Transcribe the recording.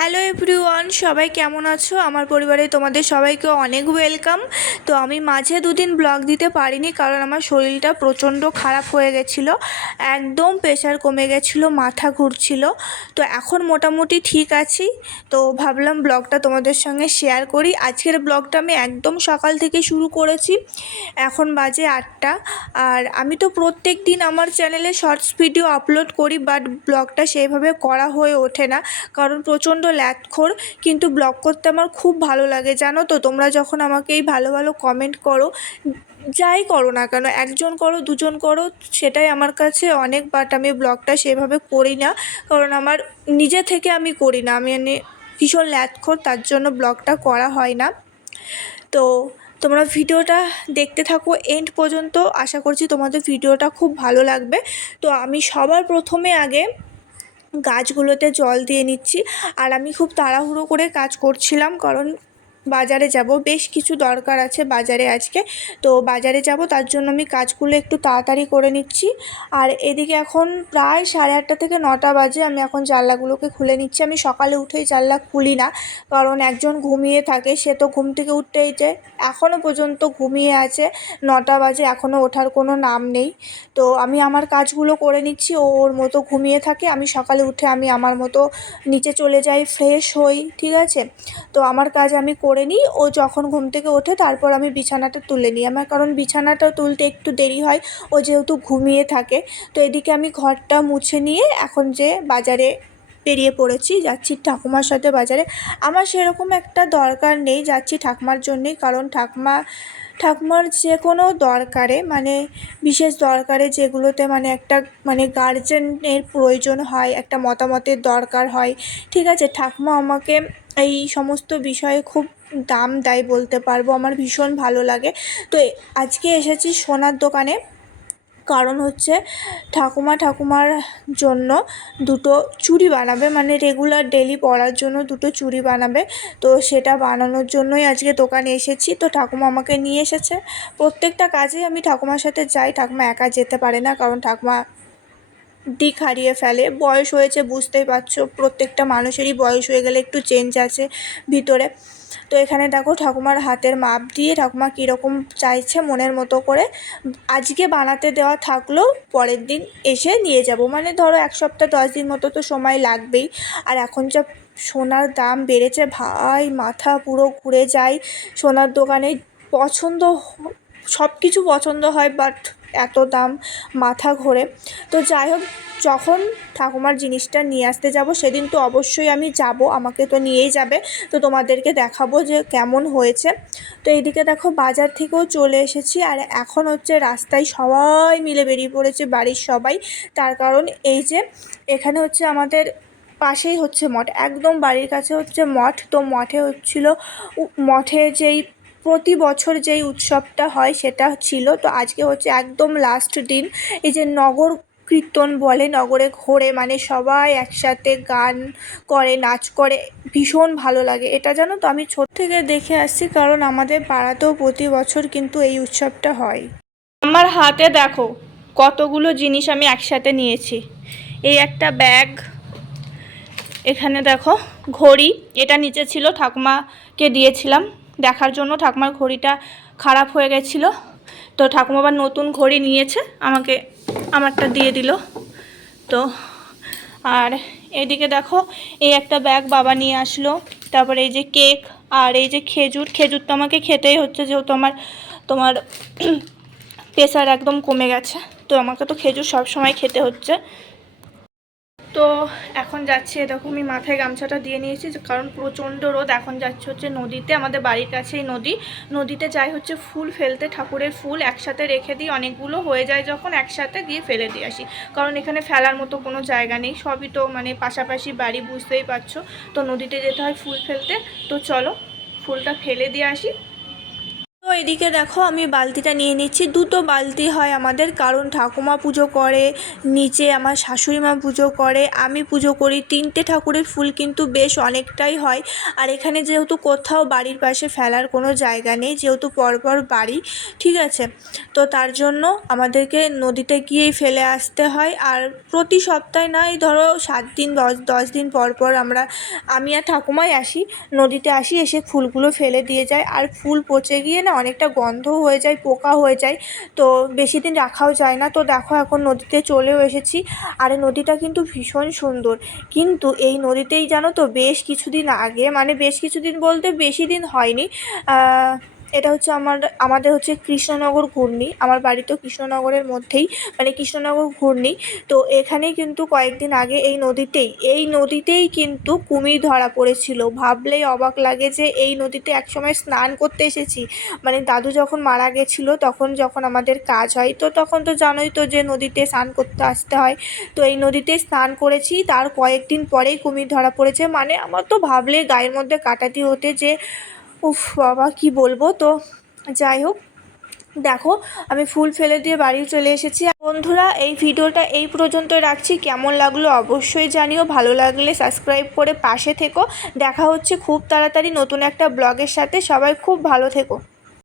Hello everyone, সবাই কেমন আছো? আমার পরিবারে তোমাদের সবাইকে অনেক ওয়েলকাম। তো আমি মাঝে দুদিন ব্লগ দিতে পারিনি কারণ আমার শরীরটা প্রচণ্ড খারাপ হয়ে গেছিলো, একদম প্রেশার কমে গেছিলো, মাথা ঘুরছিল। তো এখন মোটামুটি ঠিক আছি। তো ভাবলাম ব্লগটা তোমাদের সঙ্গে শেয়ার করি। আজকের ব্লগটা আমি একদম সকাল থেকে শুরু করেছি, এখন বাজে 8টা। আর আমি তো প্রত্যেক দিন আমার চ্যানেলে শর্টস ভিডিও আপলোড করি, বাট ব্লগটা সেইভাবে করা হয়ে ওঠে না কারণ প্রচণ্ড ল্যাদখোর। কিন্তু ব্লগ করতে আমার খুব ভালো লাগে, জানো তো। তোমরা যখন আমাকে এই ভালো ভালো কমেন্ট করো, যাই করো না কেন, একজন করো দুজন করো, সেটাই আমার কাছে অনেক। বাট আমি ব্লগটা সেভাবে করি না কারণ আমার নিজে থেকে আমি করি না, আমি ভীষণ ল্যাদখোর, তার জন্য ব্লগটা করা হয় না। তো তোমরা ভিডিওটা দেখতে থাকো এন্ড পর্যন্ত, আশা করছি তোমাদের ভিডিওটা খুব ভালো লাগবে। তো আমি সবার প্রথমে আগে গাছগুলোতে জল দিয়ে নিচ্ছি। আর আমি খুব তাড়াহুড়ো করে কাজ করছিলাম কারণ বাজারে যাব, বেশ কিছু দরকার আছে বাজারে আজকে। তো বাজারে যাব, তার জন্য আমি কাজগুলো একটু তাড়াতাড়ি করে নিচ্ছি। আর এদিকে এখন প্রায় 8:30 থেকে 9টা বাজে। আমি এখন জানলাগুলোকে খুলে নিচ্ছি। আমি সকালে উঠেই জানলা খুলি না কারণ একজন ঘুমিয়ে থাকে, সে তো ঘুম থেকে উঠতেই যায়, এখনও পর্যন্ত ঘুমিয়ে আছে। 9টা বাজে, এখনও ওঠার কোনো নাম নেই। তো আমি আমার কাজগুলো করে নিচ্ছি, ও ওর মতো ঘুমিয়ে থাকে। আমি সকালে উঠে আমি আমার মতো নিচে চলে যাই, ফ্রেশ হই, ঠিক আছে। তো আমার কাজ আমি করে নিই, ও যখন ঘুম থেকে ওঠে তারপর আমি বিছানাটা তুলে নিই আমার, কারণ বিছানাটা তুলতে একটু দেরি হয়, ও যেহেতু ঘুমিয়ে থাকে। তো এদিকে আমি ঘরটা মুছে নিয়ে এখন যে বাজারে বেরিয়ে পড়েছি, যাচ্ছি ঠাকুমার সাথে বাজারে। আমার সেরকম একটা দরকার নেই, যাচ্ছি ঠাকুমার জন্যেই, কারণ ঠাকুমার যে কোনো দরকারে, মানে বিশেষ দরকারে যেগুলোতে মানে একটা মানে গার্জেনের প্রয়োজন হয়, একটা মতামতের দরকার হয়, ঠিক আছে, ঠাকুমা আমাকে এই সমস্ত বিষয়ে খুব দাম দেয় বলতে পারবো, আমার ভীষণ ভালো লাগে। তো আজকে এসেছি সোনার দোকানে, কারণ হচ্ছে ঠাকুমার জন্য দুটো চুড়ি বানাবে, মানে রেগুলার ডেলি পরার জন্য দুটো চুড়ি বানাবে। তো সেটা বানানোর জন্যই আজকে দোকানে এসেছি। তো ঠাকুমা আমাকে নিয়ে এসেছে। প্রত্যেকটা কাজে আমি ঠাকুমার সাথে যাই, ঠাকুমা একা যেতে পারে না কারণ ঠাকুমা দিক হারিয়ে ফেলে, বয়স হয়েছে, বুঝতেই পারছো, প্রত্যেকটা মানুষেরই বয়স হয়ে গেলে একটু চেঞ্জ আছে ভিতরে। তো এখানে দেখো ঠাকুমার হাতের মাপ দিয়ে ঠাকুমা কীরকম চাইছে মনের মতো করে আজকে বানাতে দেওয়া থাকলেও পরের দিন এসে নিয়ে যাব, মানে ধরো 1 সপ্তাহ 10 দিন মতো তো সময় লাগবেই। আর এখন যা সোনার দাম বেড়েছে ভাই, মাথা পুরো ঘুরে যায়। সোনার দোকানে সব কিছু পছন্দ হয়, বাট এত দাম, মাথা ঘোরে। তো যাই হোক, যখন ঠাকুমার জিনিসটা নিয়ে আসতে যাব সেদিন তো অবশ্যই আমি যাব, আমাকে তো নিয়েই যাবে। তো তোমাদেরকে দেখাবো যে কেমন হয়েছে। তো এইদিকে দেখো বাজার থেকেও চলে এসেছি, আর এখন হচ্ছে রাস্তায় সবাই মিলে বেরিয়ে পড়েছে, বাড়ির সবাই। তার কারণ এই যে এখানে হচ্ছে আমাদের পাশেই হচ্ছে মঠ, একদম বাড়ির কাছে হচ্ছে মঠ। তো মঠে মঠে যেই প্রতি বছর যেই উৎসবটা হয় সেটা ছিল। তো আজকে হচ্ছে একদম লাস্ট দিন। এই যে নগর কীর্তন বলে, নগরে ঘোরে, মানে সবাই একসাথে গান করে, নাচ করে, ভীষণ ভালো লাগে এটা, জানো তো। আমি ছোট থেকে দেখে আসছি, কারণ আমাদের পাড়াতেও প্রতি বছর কিন্তু এই উৎসবটা হয়। আমার হাতে দেখো কতগুলো জিনিস আমি একসাথে নিয়েছি। এই একটা ব্যাগ, এখানে দেখো ঘড়ি, এটা নিচে ছিল, ঠাকুমাকে দিয়েছিলাম দেখার জন্য, ঠাকুমার ঘড়িটা খারাপ হয়ে গেছিলো। তো ঠাকুমা আবার নতুন ঘড়ি নিয়েছে, আমাকে আমারটা দিয়ে দিল। তো আর এইদিকে দেখো এই একটা ব্যাগ বাবা নিয়ে আসলো। তারপরে এই যে কেক, আর এই যে খেজুর তো আমাকে খেতেই হচ্ছে, যেহেতু তোমার প্রেশার একদম কমে গেছে, তো আমাকে তো খেজুর সব সময় খেতে হচ্ছে। তো এখন যাচ্ছি, দেখো আমি মাথায় গামছাটা দিয়ে নিয়েছি কারণ প্রচণ্ড রোদ। এখন যাচ্ছে হচ্ছে নদীতে, আমাদের বাড়ির কাছেই নদীতে যাই হচ্ছে ফুল ফেলতে, ঠাকুরের ফুল একসাথে রেখে দিই, অনেকগুলো হয়ে যায় যখন একসাথে গিয়ে ফেলে দিয়ে আসি, কারণ এখানে ফেলার মতো কোনো জায়গা নেই, সবই তো মানে পাশাপাশি বাড়ি, বুঝতেই পারছো। তো নদীতে যেতে হয় ফুল ফেলতে। তো চলো ফুলটা ফেলে দিয়ে আসি। তো তো এদিকে দেখো আমি বালতিটা নিয়ে নিচ্ছি, দুটো বালতি হয় আমাদের, কারণ ঠাকুমা পুজো করে, নিচে আমার শাশুড়ি মা পুজো করে, আমি পুজো করি, তিনটে ঠাকুরের ফুল কিন্তু বেশ অনেকটাই হয়। আর এখানে যেহেতু কোথাও বাড়ির পাশে ফেলার কোনো জায়গা নেই, যেহেতু পরপর বাড়ি, ঠিক আছে, তো তার জন্য আমাদেরকে নদীতে গিয়েই ফেলে আসতে হয়। আর প্রতি সপ্তাহে নয়, ধরো 7 দিন 10 দিন পর পর আমি আর ঠাকুমাই আসি, নদীতে আসি, এসে ফুলগুলো ফেলে দিয়ে যায়। আর ফুল পচে গিয়ে না অনেকটা গন্ধও হয়ে যায়, পোকা হয়ে যায়, তো বেশি দিন রাখাও যায় না। তো দেখো এখন নদীতে চলেও এসেছি। আর এই নদীটা কিন্তু ভীষণ সুন্দর, কিন্তু এই নদীতেই জানো তো বেশ কিছুদিন আগে, মানে বেশ কিছুদিন বলতে বেশি দিন হয়নি, এটা হচ্ছে আমাদের হচ্ছে কৃষ্ণনগর ঘূর্ণি, আমার বাড়ি তো কৃষ্ণনগরের মধ্যেই, মানে কৃষ্ণনগর ঘূর্ণি। তো এখানেই কিন্তু কয়েকদিন আগে এই নদীতেই কিন্তু কুমির ধরা পড়েছিল। ভাবলেই অবাক লাগে যে এই নদীতে একসময় স্নান করতে এসেছি, মানে দাদু যখন মারা গেছিলো তখন যখন আমাদের কাজ হয়, তো তখন তো জানোই তো যে নদীতে স্নান করতে আসতে হয়। তো এই নদীতে স্নান করেছি, তার কয়েকদিন পরেই কুমির ধরা পড়েছে। মানে আমার তো ভাবলে গায়ের মধ্যে কাঁটা দিয়ে ওঠে যে উফ বাবা কি বলবো। তো যাই হোক, দেখো আমি ফুল ফেলে দিয়ে বাড়ি চলে এসেছি। বন্ধুরা, এই ভিডিওটা এই পর্যন্তই রাখছি, কেমন লাগলো অবশ্যই জানিও, ভালো লাগলে সাবস্ক্রাইব করে পাশে থেকো। দেখা হচ্ছে খুব তাড়াতাড়ি নতুন একটা ব্লগের সাথে, সবাই খুব ভালো থেকো।